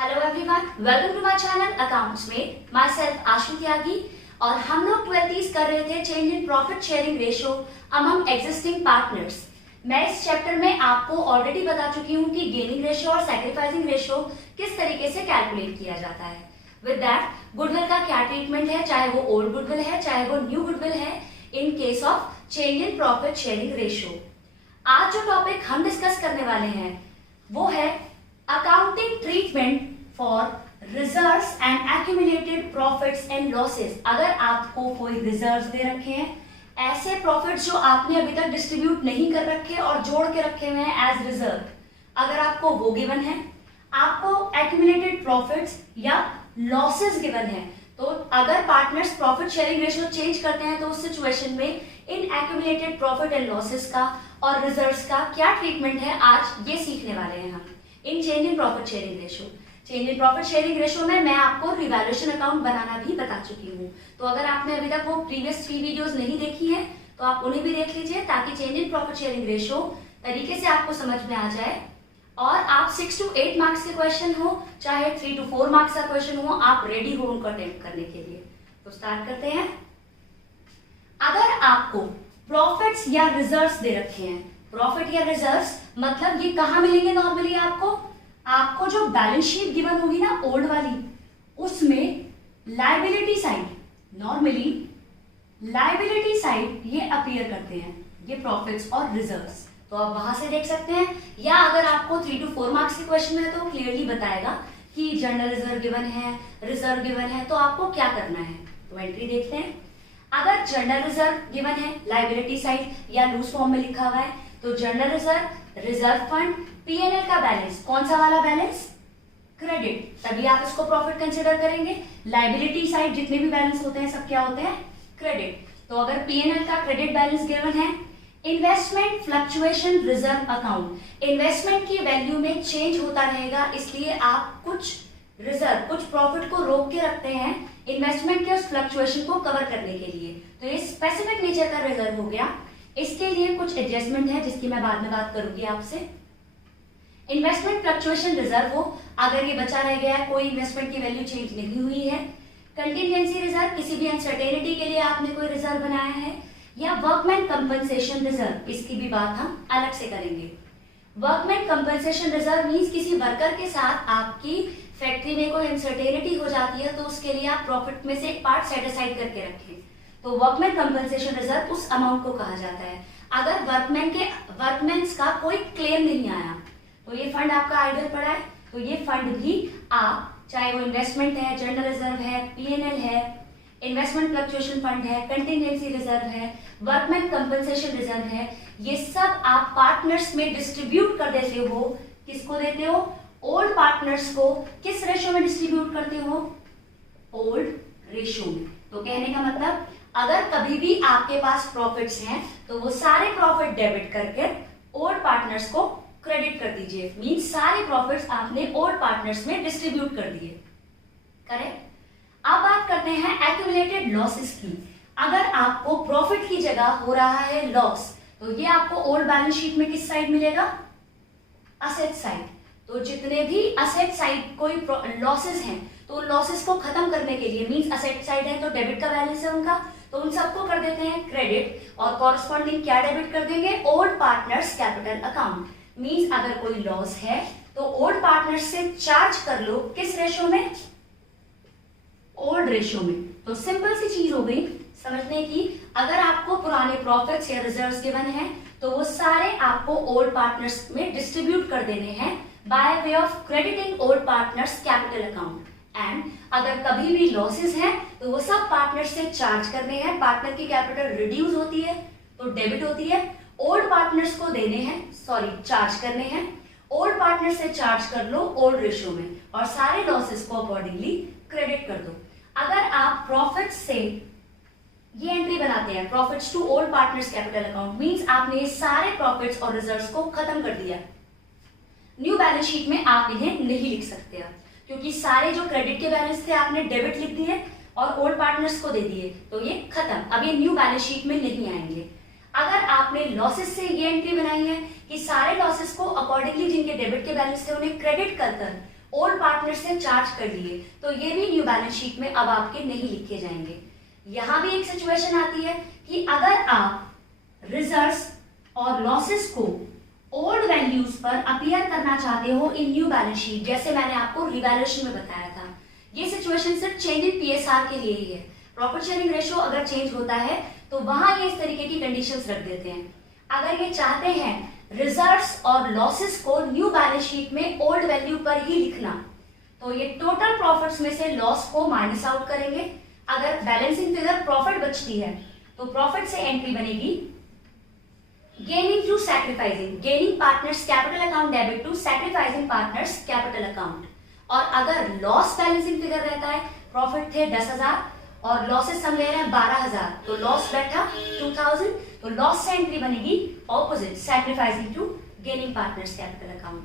Hello everyone, welcome to my channel accounts में my self आशु त्यागी। और हम लोग 12th कर रहे थे change in profit sharing ratio among existing partners. मैं इस चैप्टर में आपको ऑलरेडी बता चुकी हूँ कि गेनिंग रेशियो और सैक्रिफाइसिंग रेशियो किस तरीके से कैलकुलेट किया जाता है। विद दैट गुडविल का क्या ट्रीटमेंट है, चाहे वो ओल्ड गुडविल है चाहे वो न्यू गुडविल है, in case of change in profit sharing ratio. आज जो टॉपिक हम डिस्कस करने वाले हैं वो है accounting treatment for reserves and accumulated profits and losses. अगर आपको कोई रिजर्व्स दे रखे हैं, ऐसे प्रॉफिट्स जो आपने अभी तक डिस्ट्रीब्यूट नहीं कर रखे और जोड़ के रखे हुए हैं एज रिजर्व, अगर आपको वो गिवन है, आपको एक्यूमुलेटेड प्रॉफिट्स या लॉसेस गिवन है, तो अगर partners profit sharing ratio change करते हैं तो उस सिचुएशन में इन एक्यूमुलेटेड प्रॉफिट एंड लॉसेस का और रिजर्व्स का क्या ट्रीटमेंट है, आज ये सीखने वाले हैं हम इन change in profit sharing ratio. Change in profit sharing ratio में मैं आपको रिवैल्यूएशन अकाउंट बनाना भी बता चुकी हूँ, तो अगर आपने अभी तक वो प्रीवियस 3 वीडियोस नहीं देखी है तो आप उन्हें भी देख लीजिए, ताकि change in profit sharing ratio तरीके से आपको समझ में आ जाए और आप 6 to 8 मार्क्स के क्वेश्चन हो चाहे 3 to 4 मार्क्स का क्वेश्चन हो, आप रेडी हो उनको अटेम्प्ट करने के लिए। तो स्टार्ट करते हैं। अगर आपको प्रॉफिट्स या रिजर्व्स दे रखे हैं, प्रॉफिट या रिजर्व्स मतलब ये कहां मिलेंगे नॉर्मली आपको जो बैलेंस शीट गिवन होगी ना ओल्ड वाली, उसमें liability side, normally liability side ये अपीयर करते हैं, ये प्रॉफिट्स और रिजर्व्स। तो आप वहां से देख सकते हैं, या अगर आपको 3 to 4 मार्क्स के क्वेश्चन है तो क्लियरली बताएगा कि जनरल रिजर्व गिवन है, रिजर्व गिवन है, तो आपको क्या करना है। तो एंट्री देखते हैं। अगर जनरल रिजर्व गिवन है लायबिलिटी साइड या लूज फॉर्म में लिखा हुआ है, तो general reserve, reserve fund, PNL का बैलेंस, कौन सा वाला बैलेंस, क्रेडिट, तभी आप इसको प्रॉफिट कंसिडर करेंगे। लायबिलिटी साइड जितने भी बैलेंस होते हैं सब क्या होते हैं, क्रेडिट। तो अगर पीएनएल का क्रेडिट बैलेंस गिवन है, investment fluctuation reserve account, investment की वैल्यू में चेंज होता रहेगा, इसलिए आप कुछ रिजर्व, कुछ प्रॉफिट को रोक के रखते हैं इन्वेस्टमेंट के उस फ्लक्चुएशन को कवर करने के लिए। तो ये स्पेसिफिक नेचर का रिजर्व हो गया। इसके लिए कुछ एडजस्टमेंट है जिसकी मैं बाद में बात करूंगी आपसे। इन्वेस्टमेंट फ्लक्चुएशन रिजर्व हो, अगर ये बचा रह गया, कोई इन्वेस्टमेंट की वैल्यू चेंज नहीं हुई है। कंटिजेंसी रिजर्व, किसी भी अनसर्टेनिटी के लिए आपने कोई रिजर्व बनाया है, या वर्कमैन कंपनसेशन रिजर्व, इसकी भी बात हम अलग से करेंगे। वर्कमैन कंपनसेशन रिजर्व मींस किसी वर्कर के साथ आपकी फैक्ट्री में कोई अनसर्टेनिटी हो जाती है तो उसके लिए आप प्रॉफिट में से एक पार्ट सेट असाइड करके रखें, तो वर्कमैन कंपनसेशन रिजर्व उस अमाउंट को कहा जाता है। अगर वर्कमैन्स का कोई क्लेम नहीं आया तो ये फंड आपका आइडल पड़ा है, तो ये फंड भी आप, चाहे वो इन्वेस्टमेंट है, जनरल रिजर्व है, पीएनएल है, इन्वेस्टमेंट फ्लक्चुएशन फंड है, कंटिजेंसी रिजर्व है, वर्कमैन कंपनसेशन रिजर्व है, ये सब आप पार्टनर्स में डिस्ट्रीब्यूट कर देते हो। किसको देते हो, ओल्ड पार्टनर्स को। किस रेशियो में डिस्ट्रीब्यूट करते हो, ओल्ड रेशियो में। तो कहने का मतलब, अगर कभी भी आपके पास प्रॉफिट्स हैं तो वो सारे प्रॉफिट डेबिट करके ओल्ड पार्टनर्स को क्रेडिट कर दीजिए, मींस सारे प्रॉफिट्स आपने ओल्ड पार्टनर्स में डिस्ट्रीब्यूट कर दिए। करेक्ट। अब बात करते हैं एक्यूमुलेटेड लॉसेस की। अगर आपको प्रॉफिट की जगह हो रहा है लॉस, तो ये आपको ओल्ड बैलेंस शीट में किस साइड मिलेगा, असेट साइड। तो जितने भी असेट साइड कोई लॉसेस हैं, तो लॉसेस को खत्म करने के लिए, मींस असेट साइड है तो डेबिट का बैलेंस है उनका, तो उन सबको कर देते हैं क्रेडिट, और कॉरस्पॉन्डिंग क्या डेबिट कर देंगे, old partners capital account. Means अगर कोई लॉस है तो ओल्ड पार्टनर्स से चार्ज कर लो, किस रेशियो में, ओल्ड रेशियो में। तो सिंपल सी चीज हो गई समझने की। अगर आपको पुराने प्रॉफिट्स या रिजर्व्स गिवन है तो वो सारे आपको ओल्ड पार्टनर्स में डिस्ट्रीब्यूट कर देने हैं by way of crediting old partners capital account. And अगर कभी भी लॉसेस हैं तो वो सब पार्टनर से चार्ज करने हैं। पार्टनर की कैपिटल रिड्यूस होती है तो डेबिट होती है, ओल्ड पार्टनर्स को देने हैं, चार्ज करने हैं। ओल्ड पार्टनर से चार्ज कर लो ओल्ड रेशियो में, और सारे लॉसेस को अकॉर्डिंगली क्रेडिट कर दो। अगर आप प्रॉफिट से ये एंट्री बनाते हैं, profits to old partners capital account, means आपने सारे प्रॉफिट्स और रिजर्व्स को खत्म कर दिया। न्यू बैलेंस शीट में आप इन्हें नहीं लिख सकते हैं, क्योंकि सारे जो क्रेडिट के बैलेंस थे आपने डेबिट लिख दिए और ओल्ड पार्टनर्स को दे दिए, तो ये खत्म, अब ये न्यू बैलेंस शीट में नहीं आएंगे। अगर आपने लॉसेस से ये एंट्री बनाई है कि सारे लॉसेस को अकॉर्डिंगली जिनके डेबिट के बैलेंस थे उन्हें क्रेडिट कर ओल्ड पार्टनर से चार्ज कर लिए, तो ये भी न्यू बैलेंस शीट में अब आपके नहीं लिखे जाएंगे। यहां भी एक सिचुएशन आती है कि अगर आप रिजर्व्स और लॉसेस को ओल्ड वैल्यूज पर अपीयर करना चाहते हो इन न्यू बैलेंस शीट, जैसे मैंने आपको रिवैल्यूएशन में बताया था, ये सिचुएशन सिर्फ चेंज इन पीएसआर के लिए ही है। प्रॉफिट शेयरिंग रेशियो अगर चेंज होता है तो वहां ये इस तरीके की कंडीशंस रख देते हैं। अगर ये चाहते हैं रिजर्व्स और लॉसेस को न्यू बैलेंस शीट में ओल्ड वैल्यू पर ही लिखना, तो ये टोटल प्रॉफिट्स में से लॉस को माइनस आउट करेंगे। अगर बैलेंसिंग फिगर प्रॉफिट बचती है तो प्रॉफिट से एंट्री बनेगी gaining through sacrificing, gaining partners capital account debit to sacrificing partners capital account. और अगर लॉस बैलेंसिंग फिगर रहता है, प्रॉफिट थे 10,000 और लॉसेस हम ले रहे हैं 12,000, तो लॉस बैठा 2,000, तो लॉस से एंट्री बनेगी opposite sacrificing to gaining partners capital account.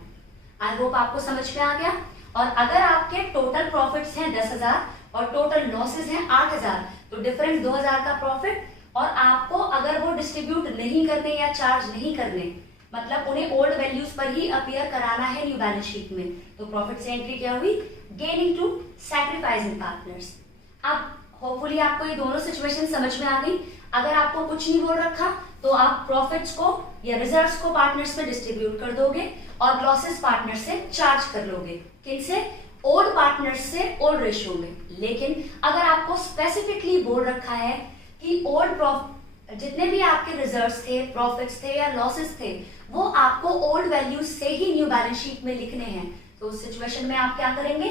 I hope आपको समझ में आ गया। और अगर आपके टोटल प्रॉफिट्स हैं 10,000 और टोटल लॉसेस हैं 8,000, तो डिफरेंस 2,000 का प्रॉफिट, और आपको अगर वो डिस्ट्रीब्यूट नहीं करने या चार्ज नहीं करने, मतलब उन्हें ओल्ड वैल्यूज पर ही अपीयर कराना है न्यू बैलेंस शीट में, तो प्रॉफिट से एंट्री क्या हुई गेनिंग टू सैक्रिफाइसिंग पार्टनर्स। अब होपफुली आपको ये दोनों सिचुएशन समझ में आ गई। अगर आपको कुछ नहीं बोल रखा तो आप प्रॉफिट्स को या रिजर्व्स को पार्टनर्स में डिस्ट्रीब्यूट कर दोगे और लॉसेस पार्टनर से चार्ज कर लोगे। किनसे? ओल्ड पार्टनर्स से ओल्ड रेशियो में। लेकिन अगर आपको स्पेसिफिकली बोल रखा है कि ओल्ड जितने भी आपके रिजर्व्स थे, प्रॉफिट्स थे या लॉसेस थे, वो आपको ओल्ड वैल्यूज से ही न्यू बैलेंस शीट में लिखने हैं, तो उस सिचुएशन में आप क्या करेंगे?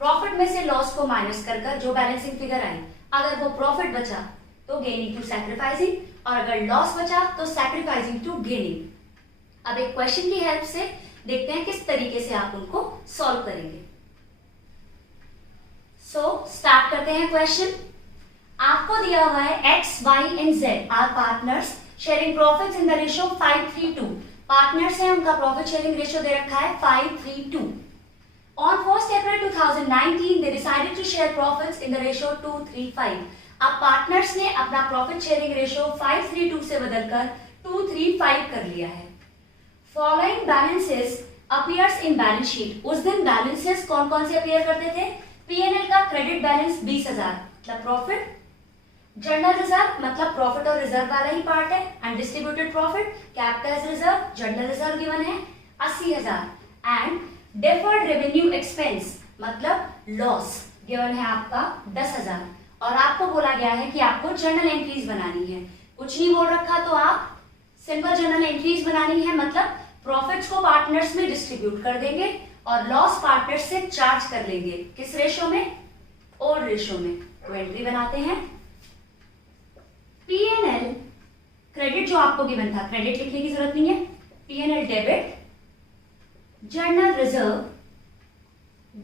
प्रॉफिट में से लॉस को माइनस कर जो बैलेंसिंग फिगर आई, अगर वो प्रॉफिट बचा तो गेनिंग टू सैक्रिफाइसिंग, और अगर लॉस बचा तो सैक्रिफाइसिंग टू गेनिंग। अब एक क्वेश्चन की हेल्प से देखते हैं किस तरीके से आप उनको सॉल्व करेंगे। स्टार्ट करते हैं क्वेश्चन। आपको दिया हुआ है x, y and z are partners sharing profits in the ratio 5:3:2। Partners हैं, उनका प्रॉफिट शेयरिंग रेशियो दे रखा है 5:3:2। On 1st April 2019, they decided to share profits in the ratio 2:3:5. अब पार्टनर्स ने अपना प्रॉफिट शेयरिंग रेशियो 5:3:2 से बदलकर 2:3:5 कर लिया है। Following balances appears in balance sheet. उस दिन बैलेंसेस कौन कौन से अपीयर करते थे? पीएनएल का क्रेडिट बैलेंस 20,000 मतलब प्रॉफिट, जर्नल रिजर्व मतलब प्रॉफिट और रिजर्व वाला ही पार्ट है, and distributed profit kept as reserve, journal reserve given है 80,000, एंड डेफर्ड रेवेन्यू एक्सपेंस मतलब लॉस गिवन है आपका 10,000। और आपको बोला गया है कि आपको जर्नल एंट्रीज बनानी है। कुछ नहीं बोल रखा तो आप सिंपल जर्नल एंट्रीज बनानी है, मतलब प्रॉफिट्स को पार्टनर्स में डिस्ट्रीब्यूट कर देंगे और लॉस पार्टनर्स से चार्ज कर लेंगे। किस रेशियो में? ओल्ड रेशियो में। तो एंट्री बनाते हैं। पीएनएल क्रेडिट जो आपको गिवन था, क्रेडिट लिखने की जरूरत नहीं है, PNL debit, journal reserve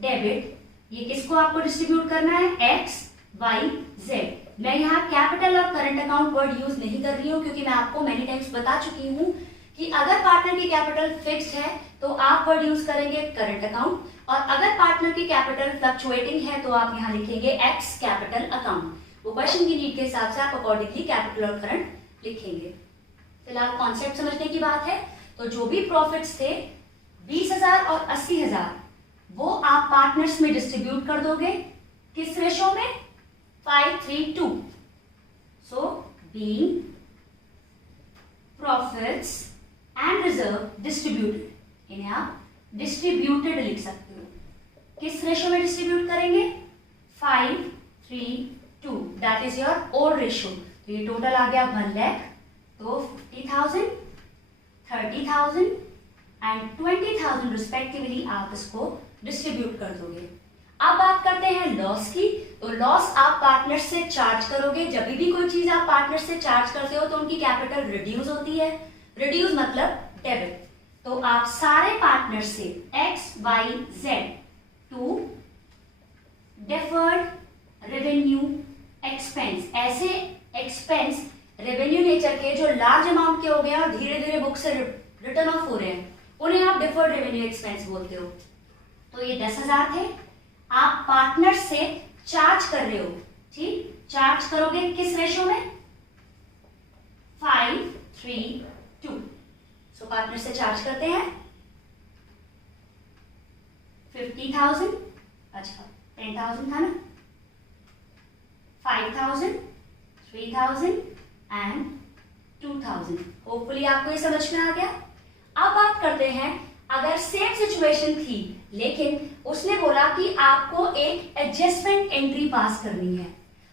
debit, ये किसको आपको डिस्ट्रीब्यूट करना है? X, y, z. मैं यहाँ कैपिटल और करंट अकाउंट वर्ड यूज नहीं कर रही हूँ, क्योंकि मैं आपको मेनी टाइम्स बता चुकी हूँ कि अगर पार्टनर की कैपिटल फिक्स्ड है तो आप वर्ड यूज करेंगे करंट अकाउंट, और अगर पार्टनर की कैपिटल फ्लक्चुएटिंग है तो आप यहाँ लिखेंगे एक्स कैपिटल अकाउंट। वो क्वेश्चन की नीड के हिसाब से आप अकॉर्डिंगली कैपिटल और करंट लिखेंगे। फिलहाल कॉन्सेप्ट समझने की बात है। तो जो भी प्रॉफिट्स थे 20,000 और 80,000 वो आप पार्टनर्स में डिस्ट्रीब्यूट कर दोगे। किस रेशो में? 5:3:2। So being profits and reserve distributed, इन्हें आप डिस्ट्रीब्यूटेड लिख सकते हो। किस रेशो में डिस्ट्रीब्यूट करेंगे? 5:3:2, that is your old ratio. तो ये टोटल आ गया 1 लाख, तो 50,000, 30,000 एंड 20,000 रिस्पेक्टिवली आप इसको डिस्ट्रीब्यूट कर दोगे। अब बात करते हैं लॉस की। तो लॉस आप पार्टनर से चार्ज करोगे। जब भी कोई चीज आप पार्टनर से चार्ज करते हो तो उनकी कैपिटल रिड्यूस होती है। रिड्यूस मतलब डेबिट। तो आप सारे पार्टनर से x, y, z to deferred revenue expense, ऐसे एक्सपेंस रेवेन्यू नेचर के जो लार्ज अमाउंट के हो गए और धीरे धीरे बुक से रिटर्न ऑफ हो रहे हैं, उन्हें आप डिफर्ड रेवेन्यू एक्सपेंस बोलते हो। तो ये 10,000 थे, आप पार्टनर से चार्ज कर रहे हो। ठीक, चार्ज करोगे किस रेशो में? 5:3:2। सो पार्टनर से चार्ज करते हैं 50,000, अच्छा 10,000 था ना, 5,000, 3,000 एंड 2,000। होपफुली आपको ये समझ में आ गया। अब बात करते हैं, अगर सेम सिचुएशन थी लेकिन उसने बोला कि आपको एक एडजस्टमेंट एंट्री पास करनी है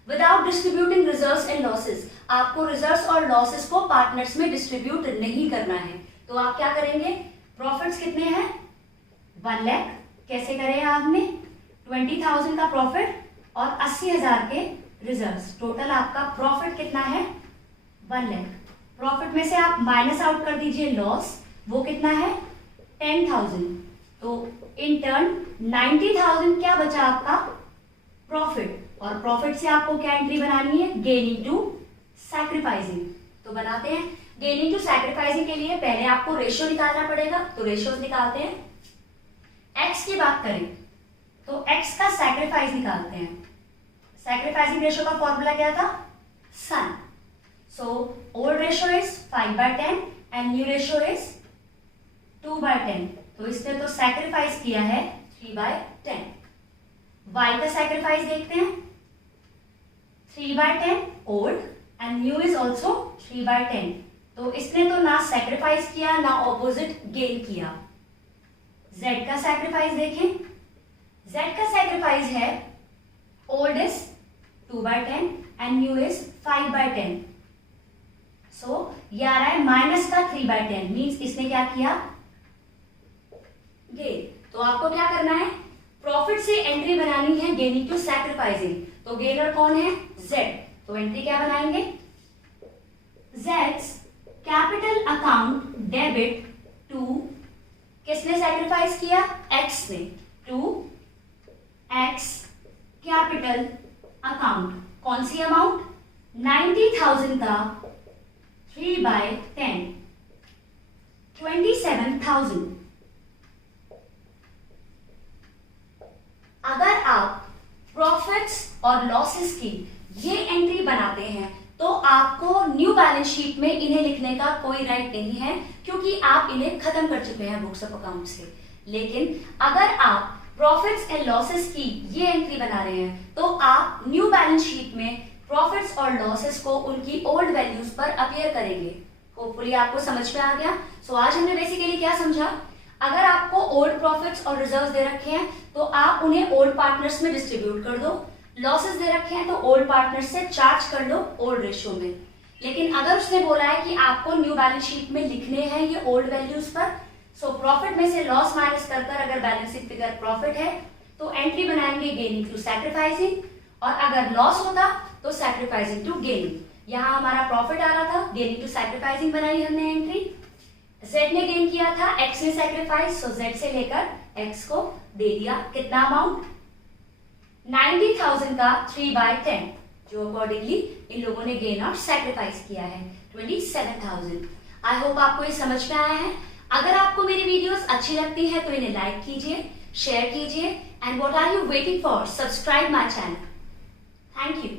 without distributing reserves and losses, आपको रिजर्व्स और लॉसेस को पार्टनर्स में डिस्ट्रीब्यूट नहीं करना है, तो आप क्या करेंगे? प्रॉफिट्स कितने हैं? 1 लाख। कैसे करें आपने? 20,000 का प्रॉफिट और 80,000 के रिजर्व्स, टोटल आपका प्रॉफिट कितना है? 1 लाख। प्रॉफिट में से आप माइनस आउट कर दीजिए लॉस, वो कितना है? 10,000। तो इन टर्न 90,000 क्या बचा आपका? प्रॉफिट। और प्रॉफिट से आपको क्या एंट्री बनानी है? Gaining to sacrificing. तो बनाते हैं। गेनिंग टू सैक्रिफाइसिंग के लिए पहले आपको रेशियो निकालना पड़ेगा, तो रेशियोज निकालते हैं। एक्स की बात करें तो एक्स का सैक्रिफाइस निकालते हैं। सैक्रिफाइसिंग रेशियो का फॉर्मूला क्या था? सन। So old ratio is 5/10 and new ratio is 2/10। तो इसने तो सैक्रिफाइस किया है 3/10। y का सैक्रिफाइस देखते हैं, 3/10 old and new is also 3/10। तो इसने तो ना सैक्रिफाइस किया ना ऑपोजिट गेन किया। z का सैक्रिफाइस देखें, z का सैक्रिफाइस है old is 2/10 and new is 5/10। सो ये आ रहा है माइनस का 3/10, मीन्स इसने क्या किया? गेन। तो आपको क्या करना है? प्रॉफिट से एंट्री बनानी है गेनिंग टू सैक्रिफाइसिंग। तो गेनर कौन है? z। तो एंट्री क्या बनाएंगे? Z's capital account debit to, किसने सैक्रिफाइस किया? x ने, टू x कैपिटल अकाउंट। कौन सी अमाउंट? 90,000 का 3/10, 27,000। अगर आप प्रॉफिट्स और लॉसेस की ये एंट्री बनाते हैं तो आपको न्यू बैलेंस शीट में इन्हें लिखने का कोई राइट नहीं है, क्योंकि आप इन्हें खत्म कर चुके हैं बुक्स ऑफ अकाउंट से। लेकिन अगर आप प्रॉफिट्स एंड लॉसेस की ये एंट्री बना रहे हैं तो आप न्यू बैलेंस शीट में प्रॉफिट्स और लॉसेस को उनकी ओल्ड वैल्यूज पर अपीयर करेंगे। होपफुली आपको समझ में आ गया। सो आज हमने बेसिकली क्या समझा? अगर आपको ओल्ड प्रॉफिट्स और रिजर्व्स दे रखे हैं तो आप उन्हें ओल्ड पार्टनर्स में डिस्ट्रीब्यूट कर दो। लॉसेस दे रखे हैं तो ओल्ड पार्टनर्स से चार्ज कर लो ओल्ड रेशियो में। लेकिन अगर उसने बोला है कि आपको न्यू बैलेंस शीट में लिखने हैं ये ओल्ड वैल्यूज पर, सो प्रॉफिट में से लॉस माइनस कर अगर बैलेंस शीट फिगर प्रॉफिट है तो एंट्री बनाएंगे गेनिंग टू सैक्रिफाइसिंग, और अगर लॉस होता तो सैक्रिफाइसिंग टू गेनिंग। यहाँ हमारा प्रॉफिट आ रहा था, गेनिंग टू सैक्रिफाइसिंग बनाई हमने एंट्री। Z ने गेन किया था, X ने सैक्रिफाइस, सो Z से लेकर X को दे दिया कितना अमाउंट? 90,000 का 3/10, जो अकॉर्डिंगली इन लोगों ने गेन और सैक्रिफाइस किया है 27,000। आई होप आपको ये समझ में आया है। अगर आपको मेरी वीडियोस अच्छी लगती है तो इन्हें लाइक कीजिए, शेयर कीजिए, and what are you waiting for? Subscribe my channel. Thank you.